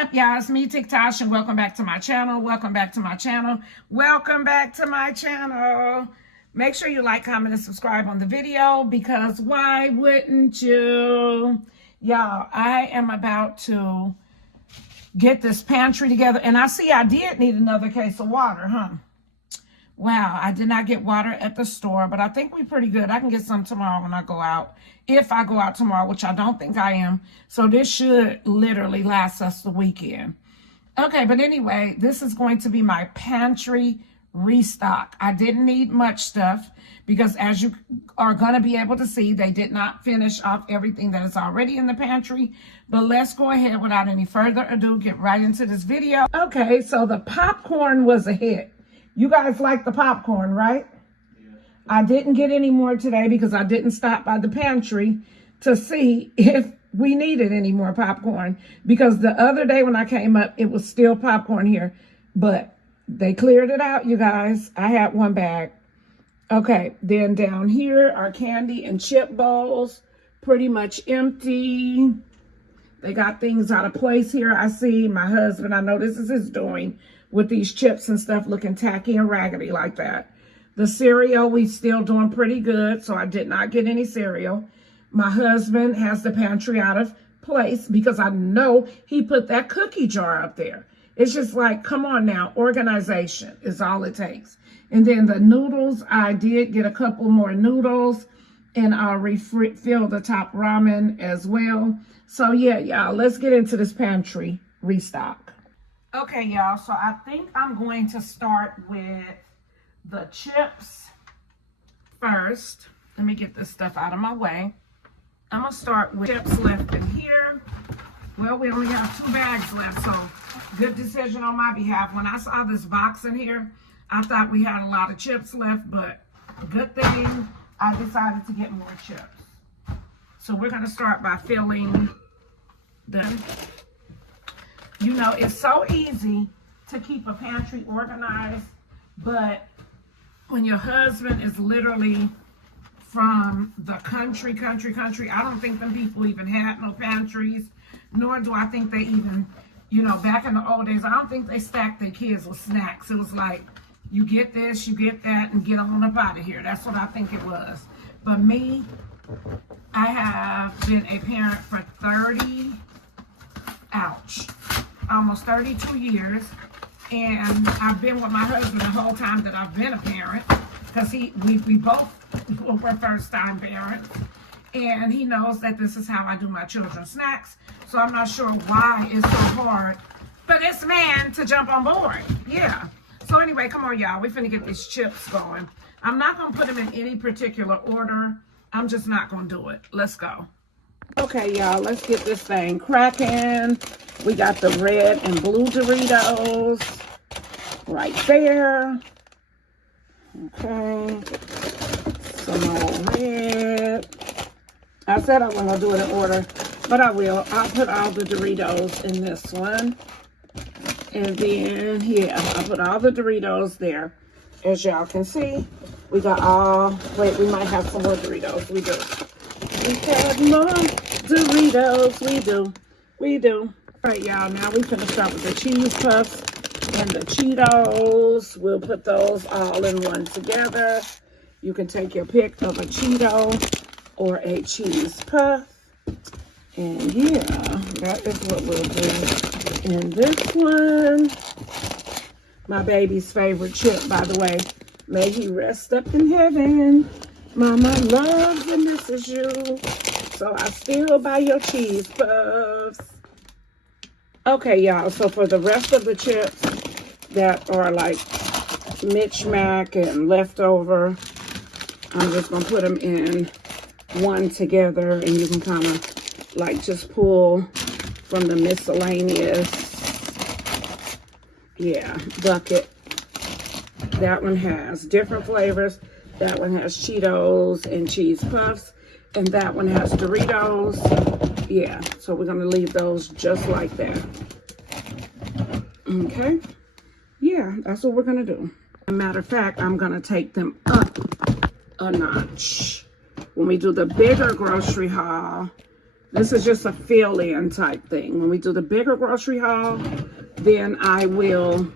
up, y'all? It's me, Tiktoshh, and welcome back to my channel. Welcome back to my channel. Welcome back to my channel. Make sure you like, comment, and subscribe on the video, because why wouldn't you? Y'all, I am about to get this pantry together, and I see I did need another case of water, huh? Wow, I did not get water at the store, but I think we're pretty good. I can get some tomorrow when I go out. If I go out tomorrow, which I don't think I am. So this should literally last us the weekend. Okay, but anyway, this is going to be my pantry restock. I didn't need much stuff because, as you are going to be able to see, they did not finish off everything that is already in the pantry. But let's go ahead without any further ado, get right into this video. Okay, so the popcorn was a hit. You guys like the popcorn, right? Yeah. I didn't get any more today because I didn't stop by the pantry to see if we needed any more popcorn. Because the other day when I came up, it was still popcorn here. But they cleared it out, you guys. I had one bag. Okay, then down here are candy and chip bowls. Pretty much empty. They got things out of place here. I see my husband, I know this is his doing, with these chips and stuff looking tacky and raggedy like that. The cereal, we still doing pretty good, so I did not get any cereal. My husband has the pantry out of place because I know he put that cookie jar up there. It's just like, come on now, organization is all it takes. And then the noodles, I did get a couple more noodles, and I'll refill the top ramen as well. So yeah, y'all, let's get into this pantry restock. Okay, y'all, so I think I'm going to start with the chips first. Let me get this stuff out of my way. I'm going to start with chips left in here. Well, we only have 2 bags left, so good decision on my behalf. When I saw this box in here, I thought we had a lot of chips left, but good thing I decided to get more chips. So we're going to start by filling them. You know, it's so easy to keep a pantry organized, but when your husband is literally from the country, I don't think them people even had no pantries, nor do I think they even, you know, back in the old days, I don't think they stacked their kids with snacks. It was like, you get this, you get that, and get on up out of here. That's what I think it was. But me, I have been a parent for almost 32 years, and I've been with my husband the whole time that I've been a parent, because we both were first-time parents, and he knows that this is how I do my children's snacks. So I'm not sure why it's so hard for this man to jump on board. Yeah. So anyway, come on, y'all. We're finna get these chips going. I'm not gonna put them in any particular order. I'm just not gonna do it. Let's go. Okay, y'all, let's get this thing cracking. We got the red and blue Doritos right there. Okay. Some more red. I said I wasn't going to do it in order, but I will. I'll put all the Doritos in this one. And then, yeah, I put all the Doritos there. As y'all can see, we got all, wait, we might have some more Doritos. We do. We have more Doritos. We do. All right, y'all, now we finish up with the cheese puffs and the Cheetos. We'll put those all in one together. You can take your pick of a Cheeto or a cheese puff. And yeah, that is what we'll do in this one. My baby's favorite chip, by the way. May he rest up in heaven. Mama loves and misses you. So I still buy your cheese puffs. Okay, y'all, so for the rest of the chips that are like Mitch-Mac and leftover, I'm just going to put them in one together, and you can kind of like just pull from the miscellaneous, yeah, bucket. That one has different flavors. That one has Cheetos and cheese puffs, and that one has Doritos. Yeah, so we're going to leave those just like that. Okay. Yeah, that's what we're going to do. As a matter of fact, I'm going to take them up a notch. When we do the bigger grocery haul, This is just a fill-in type thing. When we do the bigger grocery haul, then I will,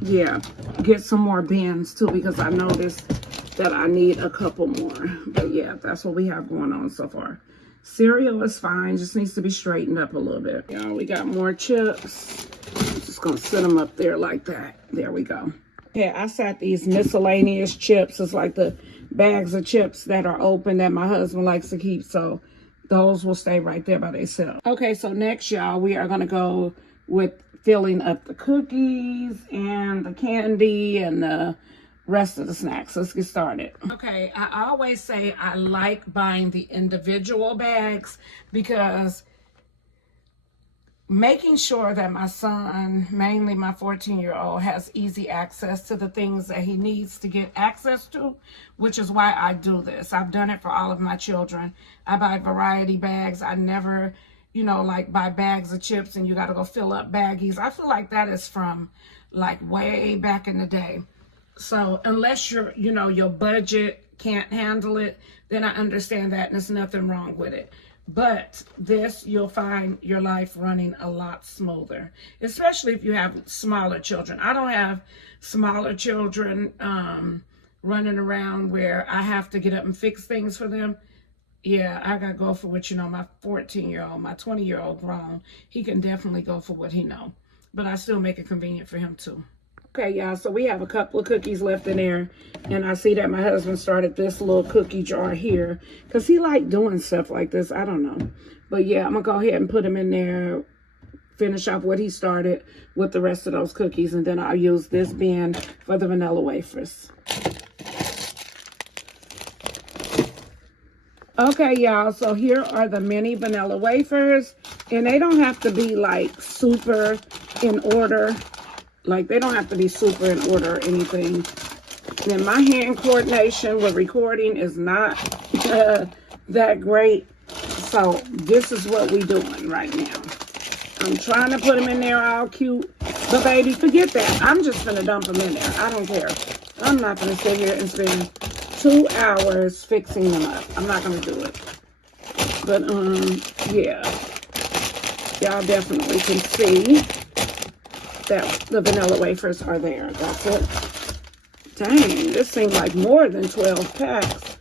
yeah, get some more bins too, because I noticed that I need a couple more. But yeah, that's what we have going on so far. Cereal is fine, just needs to be straightened up a little bit. Yeah, we got more chips. I'm just gonna set them up there like that. There we go. Yeah, I set these miscellaneous chips. It's like the bags of chips that are open that my husband likes to keep. So those will stay right there by themselves. Okay, so next, y'all, we are going to go with filling up the cookies and the candy and the rest of the snacks. Let's get started. Okay, I always say I like buying the individual bags because making sure that my son, mainly my 14-year-old, has easy access to the things that he needs to get access to, which is why I do this. I've done it for all of my children. I buy variety bags. I never, you know, like buy bags of chips and you got to go fill up baggies. I feel like that is from like way back in the day. So unless you're, you know, your budget can't handle it, then I understand that and there's nothing wrong with it. But this, you'll find your life running a lot smoother, especially if you have smaller children. I don't have smaller children running around where I have to get up and fix things for them. Yeah, I got to go for what, you know, my 14-year-old, my 20-year-old grown, he can definitely go for what he know. But I still make it convenient for him too. Okay, y'all, so we have a couple of cookies left in there. And I see that my husband started this little cookie jar here because he liked doing stuff like this. I don't know. But yeah, I'm going to go ahead and put him in there, finish off what he started with the rest of those cookies. And then I'll use this bin for the vanilla wafers. Okay, y'all, so here are the mini vanilla wafers. And they don't have to be like super in order. Like, they don't have to be super in order or anything. And my hand coordination with recording is not that great. So this is what we doing right now. I'm trying to put them in there all cute. But baby, forget that. I'm just gonna dump them in there. I don't care. I'm not gonna sit here and spend 2 hours fixing them up. I'm not gonna do it. But yeah. Y'all definitely can see that the vanilla wafers are there. That's it. Dang, this seemed like more than 12 packs.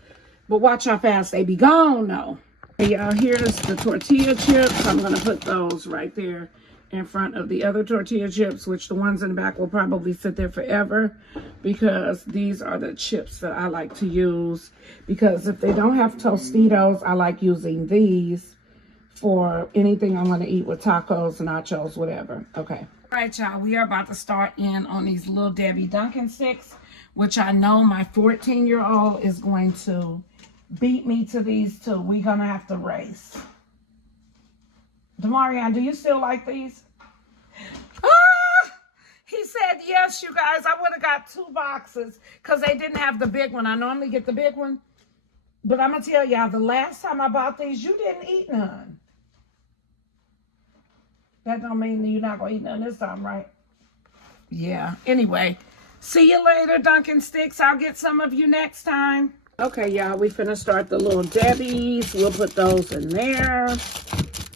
But watch how fast they be gone, though. Hey, y'all, here's the tortilla chips. I'm going to put those right there in front of the other tortilla chips, which the ones in the back will probably sit there forever because these are the chips that I like to use. Because if they don't have Tostitos, I like using these for anything I'm going to eat with tacos, nachos, whatever. Okay. All right, y'all, we are about to start in on these Little Debbie Dunkin' Sticks, which I know my 14-year-old is going to beat me to these too. We're going to have to race. Demarion, do you still like these? Ah! He said yes, you guys. I would have got 2 boxes because they didn't have the big one. I normally get the big one. But I'm going to tell y'all, the last time I bought these, you didn't eat none. That don't mean you're not going to eat none this time, right? Yeah. Anyway, see you later, Dunkin' Sticks. I'll get some of you next time. Okay, y'all, we finna start the Little Debbies. We'll put those in there.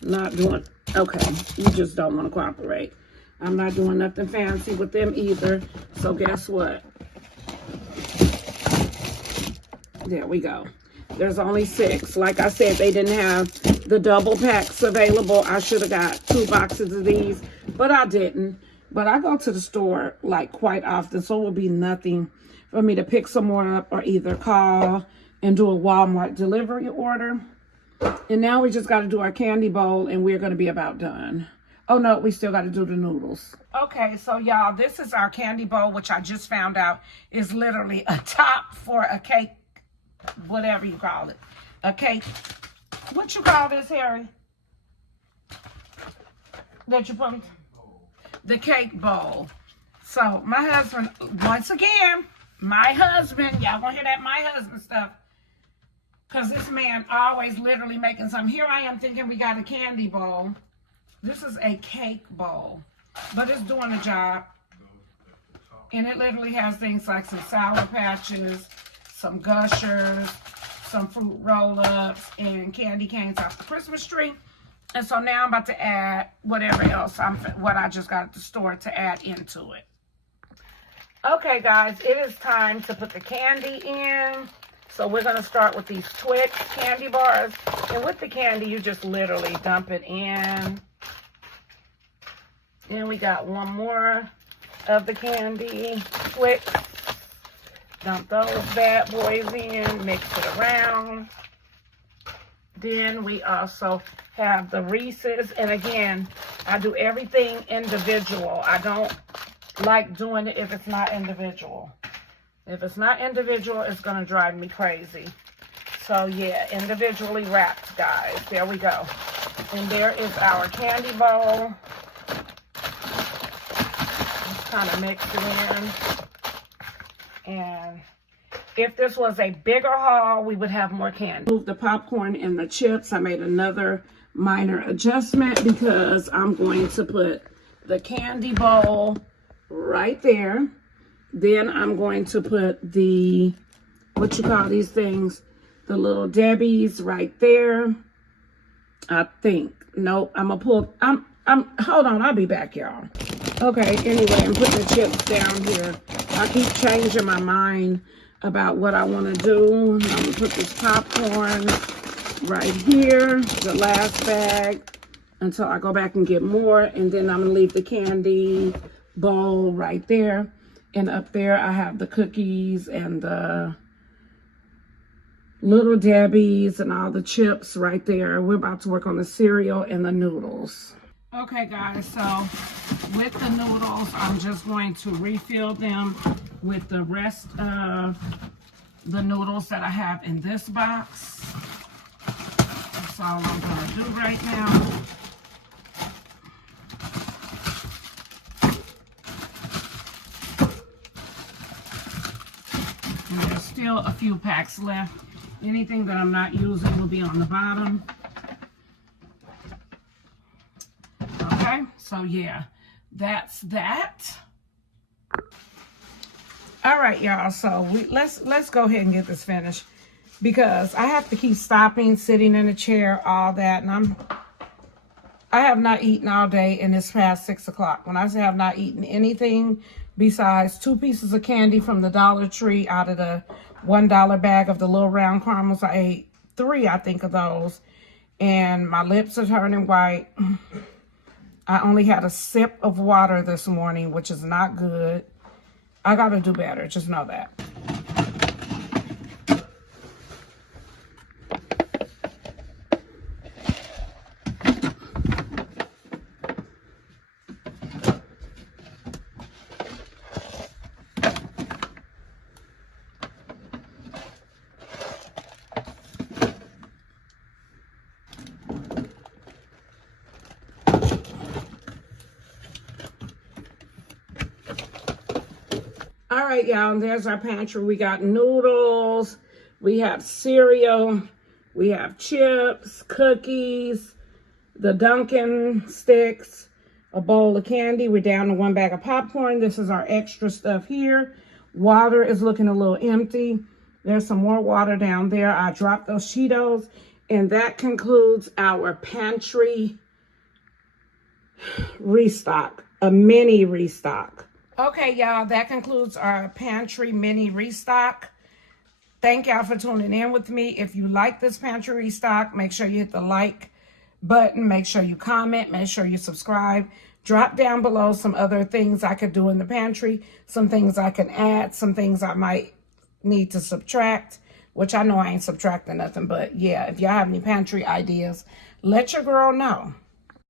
Not doing... Okay, you just don't want to cooperate. I'm not doing nothing fancy with them either. So guess what? There we go. There's only 6. Like I said, they didn't have the double packs available. I should have got 2 boxes of these, but I didn't. But I go to the store like quite often, so it will be nothing for me to pick some more up or either call and do a Walmart delivery order. And now we just got to do our candy bowl and we're going to be about done. Oh no, we still got to do the noodles. Okay, so y'all, this is our candy bowl, which I just found out is literally a top for a cake. Whatever you call it. A cake. What you call this, Harry? That you put? The cake bowl. So my husband, once again, my husband, y'all gonna hear that my husband stuff. Because this man always literally making something. Here I am thinking we got a candy bowl. This is a cake bowl. But it's doing a job. And it literally has things like some Sour Patches, some Gushers, some fruit roll-ups and candy canes off the Christmas tree. And so now I'm about to add whatever else what I just got at the store to add into it. Okay, guys, it is time to put the candy in. So we're going to start with these Twix candy bars. And with the candy, you just literally dump it in. And we got one more of the candy Twix. Dump those bad boys in, mix it around. Then we also have the Reese's. And again, I do everything individual. I don't like doing it if it's not individual. If it's not individual, it's going to drive me crazy. So yeah, individually wrapped, guys. There we go. And there is our candy bowl. Just kind of mix it in. And if this was a bigger haul, we would have more candy. Move the popcorn and the chips. I made another minor adjustment because I'm going to put the candy bowl right there. Then I'm going to put the, what you call these things, the little Debbie's right there. I think. Nope, I'm gonna pull, hold on, I'll be back, y'all. Okay, anyway, I'm putting the chips down here. I keep changing my mind about what I want to do. I'm gonna put this popcorn right here, the last bag, until I go back and get more. And then I'm gonna leave the candy bowl right there. And up there, I have the cookies and the little Debbie's and all the chips right there. We're about to work on the cereal and the noodles. Okay, guys, so with the noodles, I'm just going to refill them with the rest of the noodles that I have in this box. That's all I'm going to do right now. And there's still a few packs left. Anything that I'm not using will be on the bottom. Okay, so yeah, that's that. All right, y'all, so let's go ahead and get this finished because I have to keep stopping, sitting in a chair, all that, and I have not eaten all day, and it's past 6 o'clock. When I say I've not eaten anything besides 2 pieces of candy from the Dollar Tree out of the $1 bag of the little round caramels, I ate 3, I think, of those, and my lips are turning white. I only had a sip of water this morning, which is not good. I gotta do better, just know that. All right, y'all, there's our pantry. We got noodles, we have cereal, we have chips, cookies, the Dunkin' sticks, a bowl of candy. We're down to 1 bag of popcorn. This is our extra stuff here. Water is looking a little empty. There's some more water down there. I dropped those Cheetos, and that concludes our pantry restock, a mini restock. Okay, y'all, that concludes our pantry mini restock. Thank y'all for tuning in with me. If you like this pantry restock, make sure you hit the like button. Make sure you comment. Make sure you subscribe. Drop down below some other things I could do in the pantry, some things I can add, some things I might need to subtract, which I know I ain't subtracting nothing. But yeah, if y'all have any pantry ideas, let your girl know.